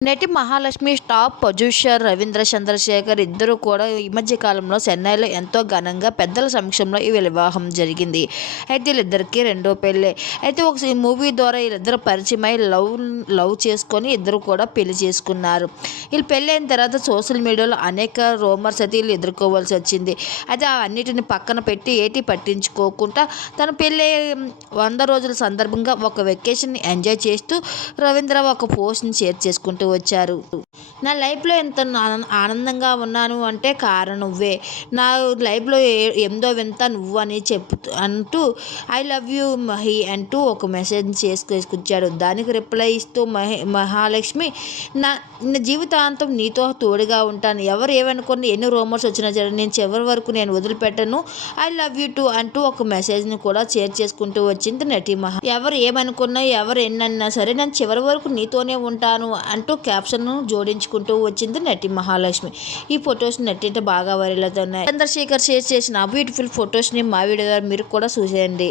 నటి Mahalakshmi top producer Ravindra Chandrasekhar ఇద్దరు కూడా ఈ మధ్య కాలంలో చెన్నైలో ఎంతో ఘనంగా పెద్దల సమక్షంలో ఈ వివాహం జరిగింది. అయితే వీళ్ళిద్దరికీ రెండో పెళ్ళే. అయితే ఒక ఈ మూవీ ద్వారా వీళ్ళిద్దరు పరిచయమై లవ్ లవ్ చేసుకొని ఇద్దరు కూడా పెళ్ళి చేసుకున్నారు. వీళ్ళు పెళ్ళి అయిన తర్వాత సోషల్ మీడియాలో అనేక రూమర్స్ అయితే వీళ్ళు ఎదుర్కోవాల్సి వచ్చింది. అయితే అన్నిటిని పక్కన పెట్టి ఏటి పట్టించుకోకుండా తన పెళ్ళి వంద రోజుల సందర్భంగా ఒక వెకేషన్ ఎంజాయ్ చేస్తూ రవీంద్ర ఒక పోస్ట్ని షేర్ చేసుకుంటూ వచ్చారు. నా లైఫ్లో ఎంత ఆనందంగా ఉన్నాను అంటే కారణం నువ్వే. నా లైఫ్లో ఏ- వింత నువ్వు అని చెప్తూ అంటూ ఐ లవ్ యూ మహి అంటూ ఒక మెసేజ్ చేసుకొచ్చాడు. దానికి రిప్లై ఇస్తూ మహి మహాలక్ష్మి నా నా జీవితాంతం నీతో తోడుగా ఉంటాను. ఎవరు ఏమనుకుని ఎన్ని రూమర్స్ వచ్చినా సరే నేను చివరి వరకు నేను వదిలిపెట్టను. ఐ లవ్ యూ టూ అంటూ ఒక మెసేజ్ని కూడా షేర్ చేసుకుంటూ వచ్చింది నటి మహా. ఎవరు ఏమనుకున్నా ఎవరు ఎన్నన్నా సరే నేను చివరి వరకు నీతోనే ఉంటాను అంటూ క్యాప్షన్ జోడించుకుంటూ వచ్చింది నటి మహాలక్ష్మి. ఈ ఫొటోస్ నటింట బాగా వైరల్ అవుతున్నాయి. చంద్రశేఖర్ షేర్ చేసిన బ్యూటిఫుల్ ఫొటోస్ని మా వీడియో మీరు కూడా చూసేయండి.